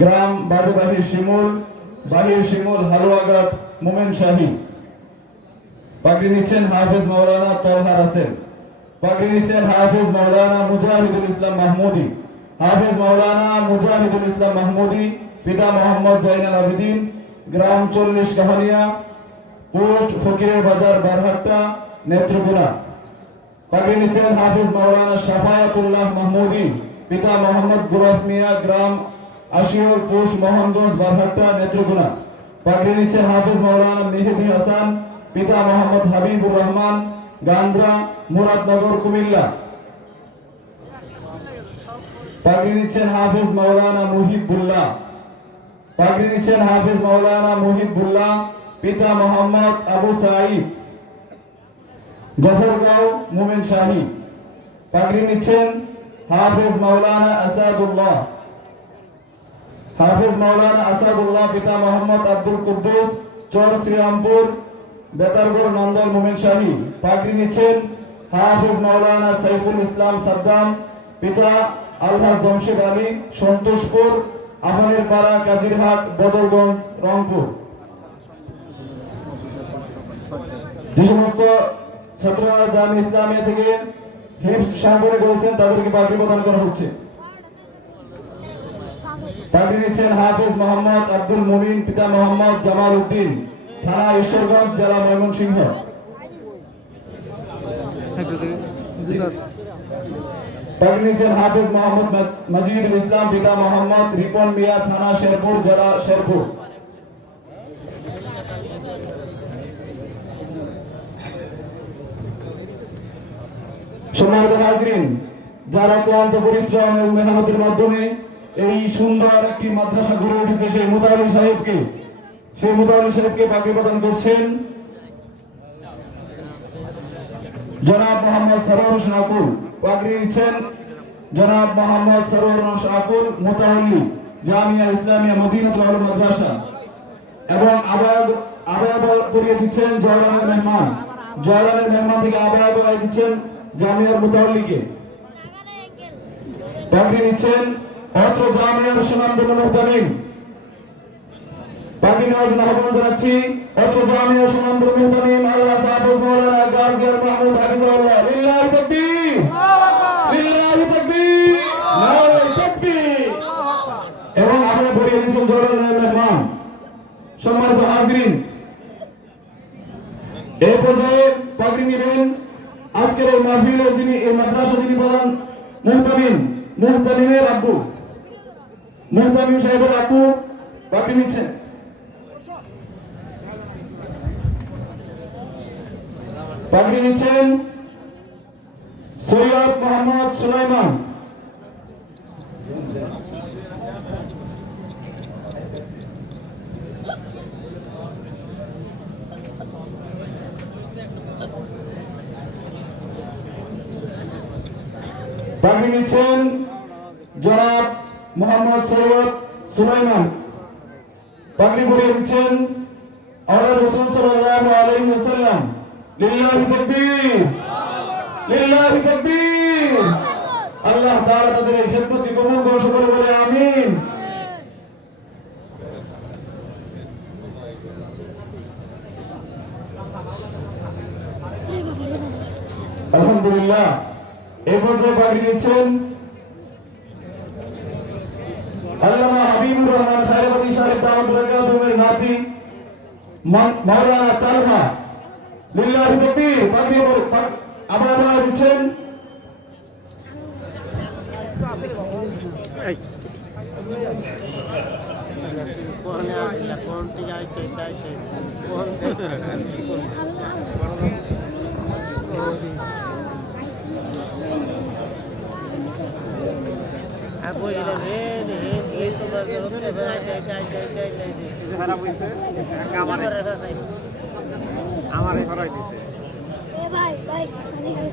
গ্রাম বাহির শিমুল হালুয়াঘাট মোমেন শাহী। পাগড়ি নিচ্ছেন হাফেজ মাওলানা তলহা রাসেল। পাগড়ি নিচ্ছেন হাফেজ মাওলানা মুজাহিদুল ইসলাম মাহমুদি। হাফেজ মাওলানা মুজাহিদুল ইসলাম মাহমুদি, পিতা মোহাম্মদ জাইনাল আবেদিন, গ্রাম 40 কাহানিয়া, পোস্ট ফকিরের বাজার বারহাট্টা, নেত্রকোনা। পাগড়ি নিচ্ছেন হাফেজ মাওলানা শাফায়াতুল্লাহ মাহমুদি, পিতা মোহাম্মদ গুরাফ মিয়া, গ্রাম আশিয়র, পোস্ট মোহনগঞ্জ বারহাট্টা, নেত্রকোনা। পাগড়ি নিচ্ছেন হাফেজ মাওলানা মেহেদি হাসান, পিতা মোহাম্মদ হাবিবুর রহমান, গান্দ্রা, মুরাদনগর, কুমিল্লা। পাগড়ি নিচ্ছেন হাফেজ মাওলানা মুহিবুল্লাহ। পাগড়ি নিচ্ছেন হাফেজ মাওলানা মুহিবুল্লাহ, পিতা মোহাম্মদ আবু সাঈদ, গফরগাঁও, মোমেন শাহী। পাগড়ি নিচ্ছেন হাফেজ মাওলানা আসাদুল্লাহ। হাফেজ মাওলানা আসাদুল্লাহ, পিতা মোহাম্মদ আব্দুল কুদ্দুস, চর শ্রীরামপুর, বেতারগড়, নন্দল, মোমেন শাহী। পাগড়ি নিচ্ছেন হাফেজ মাওলানা সাইফুল ইসলাম সাদ্দাম, পিতা আলহাজ জমশেদ আলী, সন্তোষপুর, আফানের পাড়া, কাজিরহাট, বদরগঞ্জ, রংপুর। যে সমস্ত ছাত্ররা জামি ইসলামিয়া থেকে হিফজ সম্পন্ন করেছেন তাদেরকে পাগড়ি প্রদান করা হচ্ছে। পাগড়ি নিচ্ছেন হাফেজ মোহাম্মদ আব্দুল মুমিন, পিতা মোহাম্মদ জামাল উদ্দিন, থানা ঈশ্বরগঞ্জ, জেলা ময়মনসিংহ। পাগড়ি নিচ্ছেন হাফেজ মোহাম্মদ মজিদুল ইসলাম, পিতা মোহাম্মদ রিপন মিয়া, থানা শেরপুর, জেলা শেরপুর। সম্মানিত হাজরিন, যারা ক্লান্ত পরিশ্রম এবং মেহনতের মাধ্যমে এই সুন্দর একটি মাদ্রাসা গড়ে উঠেছে, সেই মুতাওয়াল্লি সাহেবকে পাগড়ি প্রদান করছেন জনাব মোহাম্মদ সরোয়ার হোসেন আকুল। পাগড়ি নিচ্ছেন জনাব মোহাম্মদ সরোয়ার হোসেন আকুল, মুতাওয়াল্লি, জামিয়া ইসলামিয়া মদিনাতুল আলম মাদ্রাসা। এবং আবায়া পরিয়ে দিচ্ছেন জয়রানের মেহমান থেকে আবায়া দিচ্ছেন জামিয়ার মুতাওয়াল্লিকে। পাগড়ি নিচ্ছেন অত্র জামিয়ার সুনামধন্য মুহতামিম। পাগড়ি নেওয়ার জন্য আহ্বান জানাচ্ছি অত্র জামিয়ার সুনামধন্য মুহতামিম আল্লাহ হাফেজ মাওলানা গাজী মাহমুদ হাফিজাহুল্লাহ। লিল্লাহি তাকবীর, লিল্লাহি তাকবীর, নারে তাকবীর। এবং আমরা পড়িয়ে দিচ্ছেন জয়রানের মেহমান। সম্মানিত হাজরিন, এই পর্যায়ে পাগড়ি নেবেন আজকের এই মাহফিলের যিনি, এই মাদ্রাসা যিনি প্রধান মুহতামিমের আব্বু, মুহতামিম সাহেবের আব্বু পাগড়ি নিচ্ছেন। পাগড়ি নিচ্ছেন সৈয়দ মোহাম্মদ সুলাইমান। পাগড়ি নিচ্ছেন জনাব মোহাম্মদ সৈয়দ সুলাইমান। পাগড়ি পরিয়ে দিচ্ছেন আল্লাহর রাসূল সাল্লাল্লাহু আলাইহি ওয়াসাল্লাম। লিল্লাহি তাকবীর, লিল্লাহি তাকবীর। আল্লাহ তাআলা তাদের এই খেদমতকে কবুল করুন, সকলে বলে আমিন। আলহামদুলিল্লাহ। এই পর্যায়ে পাগড়ি নিচ্ছেন আল্লামা হাবিবুর রহমান খায়রাবাদী সাহেব দাওয়াত বরকাতুহুর নাতি মাওলানা তালহা। লিল্লাহি তাকবীর। পাগড়ি আবার দিচ্ছেন আমার